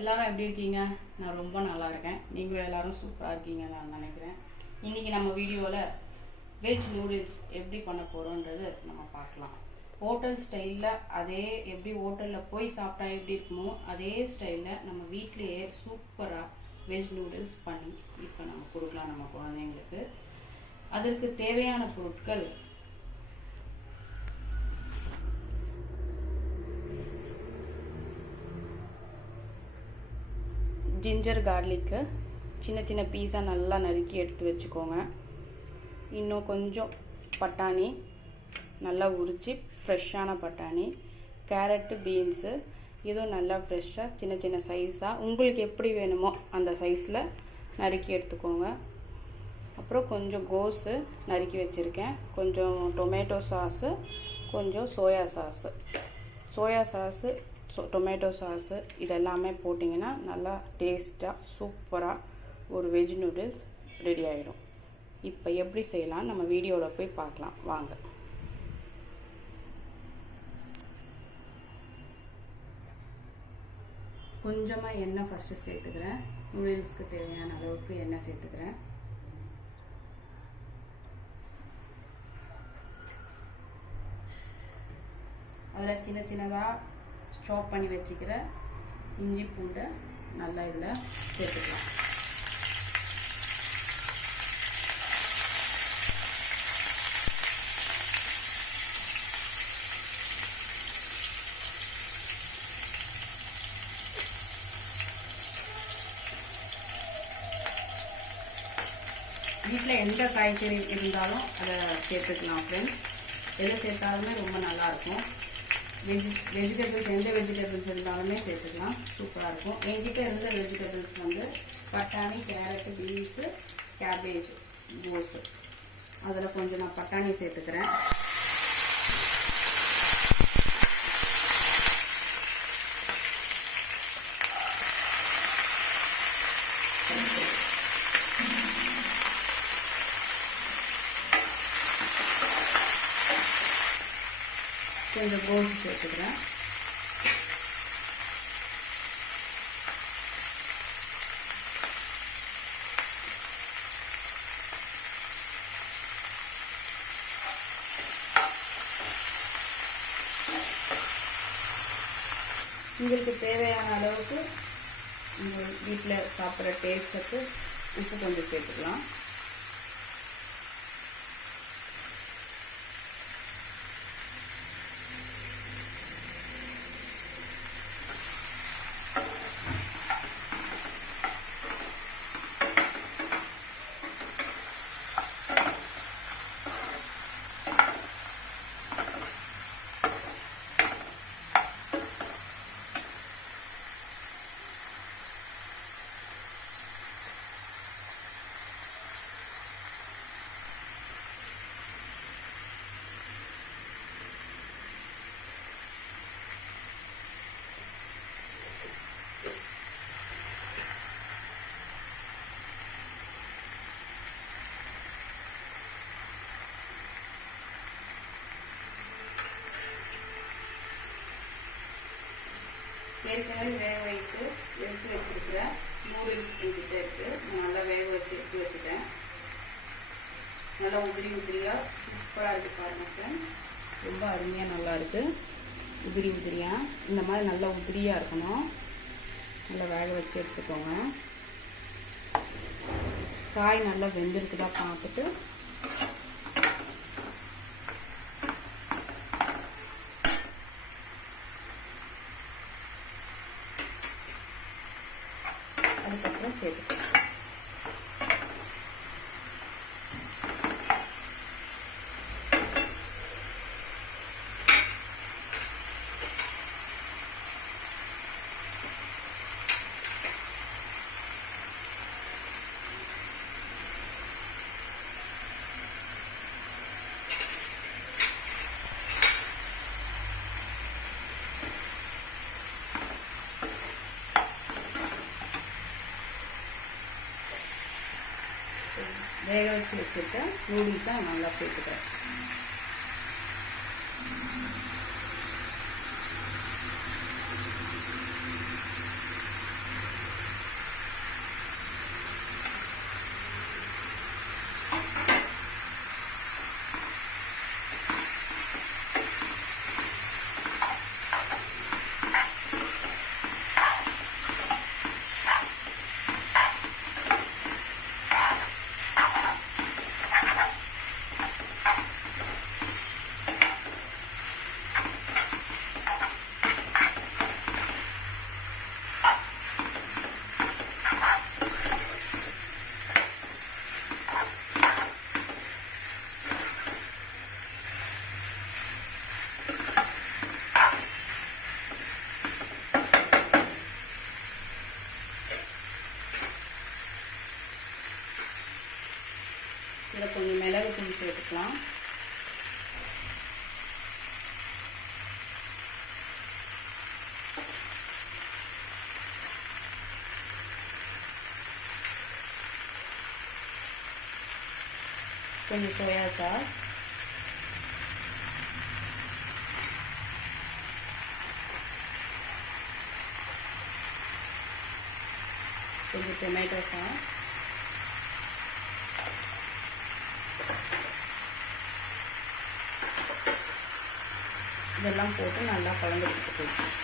எல்லாரும் எப்படி இருக்கீங்க? நான் ரொம்ப நல்லா இருக்கேன். நீங்களும் எல்லாரும் சூப்பராக இருக்கீங்கன்னு நான் நினைக்கிறேன். இன்றைக்கி நம்ம வீடியோவில் வெஜ் நூடுல்ஸ் எப்படி பண்ண போகிறோன்றது நம்ம பார்க்கலாம். ஹோட்டல் ஸ்டைலில் அதே எப்படி ஹோட்டலில் போய் சாப்பிட்டா எப்படி இருக்குமோ அதே ஸ்டைலில் நம்ம வீட்டிலையே சூப்பராக வெஜ் நூடுல்ஸ் பண்ணி இப்போ நம்ம கொடுக்கலாம் நம்ம குழந்தைங்களுக்கு. அதற்கு தேவையான பொருட்கள் ஜிஞ்சர் கார்லிக்கு சின்ன சின்ன பீஸாக நல்லா நறுக்கி எடுத்து வச்சுக்கோங்க. இன்னும் கொஞ்சம் பட்டாணி நல்லா உரித்து ஃப்ரெஷ்ஷான பட்டாணி, கேரட்டு, பீன்ஸு இதுவும் நல்லா ஃப்ரெஷ்ஷாக சின்ன சின்ன சைஸாக உங்களுக்கு எப்படி வேணுமோ அந்த சைஸில் நறுக்கி எடுத்துக்கோங்க. அப்புறம் கொஞ்சம் கோஸு நறுக்கி வச்சுருக்கேன், கொஞ்சம் டொமேட்டோ சாஸு, கொஞ்சம் சோயா சாஸு, டொமேட்டோ சாஸு இதெல்லாமே போட்டிங்கன்னா நல்லா டேஸ்ட்டாக சூப்பராக ஒரு வெஜ் நூடுல்ஸ் ரெடி ஆகிடும். இப்போ எப்படி செய்யலாம் நம்ம வீடியோவில் போய் பார்க்கலாம் வாங்க. கொஞ்சமாக எண்ணெய் ஃபஸ்ட்டு சேர்த்துக்கிறேன். நூடுல்ஸ்க்கு தேவையான அளவுக்கு எண்ணெய் சேர்த்துக்கிறேன். அதில் சின்ன சின்னதாக சாப் பண்ணி வச்சுக்கிற இஞ்சி பூண்டை நல்லா இதில் சேர்த்துக்கலாம். வீட்டில் எந்த காய்கறி இருந்தாலும் அதை சேர்த்துக்கலாம் ஃப்ரெண்ட்ஸ். எதை சேர்த்தாலுமே ரொம்ப நல்லாயிருக்கும். வெஜிடபிள்ஸ் எந்த வெஜிடபிள்ஸ் இருந்தாலுமே சேர்த்துக்கலாம், சூப்பராக இருக்கும். என்கிட்ட இருந்த வெஜிடபிள்ஸ் வந்து பட்டாணி, கேரட்டு, பீன்ஸு, கேபேஜ், கோஸு. அதில் கொஞ்சம் நான் பட்டாணி சேர்த்துக்கிறேன். கொஞ்சம் கோஸ் சேர்த்துக்கிறேன். உங்களுக்கு தேவையான அளவுக்கு உங்கள் வீட்டில் சாப்பிட்ற டேஸ்ட்டுக்கு உப்பு கொஞ்சம் சேர்த்துக்கலாம். ஏற்கனவே வேக வைத்து எடுத்து வச்சிருக்கிற நூடுல்ஸ் கிட்ட இருக்கு. நல்லா வேக வச்சு எடுத்து வச்சுட்டேன். நல்லா உதிரியாக சூப்பராக இருக்குது பாருங்கள் ஃப்ரெண்ட்ஸ். ரொம்ப அருமையாக நல்லா இருக்குது. உதிரியாக இந்த மாதிரி நல்லா உதிரியாக இருக்கணும். நல்லா வேக வச்சு எடுத்துக்கோங்க. காய் நல்லா வெந்திருக்குதா பார்த்துட்டு அதுக்கப்புறம் சேர்த்துக்கலாம். வேக வச்சு வச்சுருக்க நூடுல்ஸை நல்லா சேர்த்துக்கிறேன். கொஞ்சம் சோயா சாஸ், கொஞ்சம் டொமேட்டோ சாஸ், இதெல்லாம் போட்டு நல்லா கலந்து கொடுத்துக்கலாம்.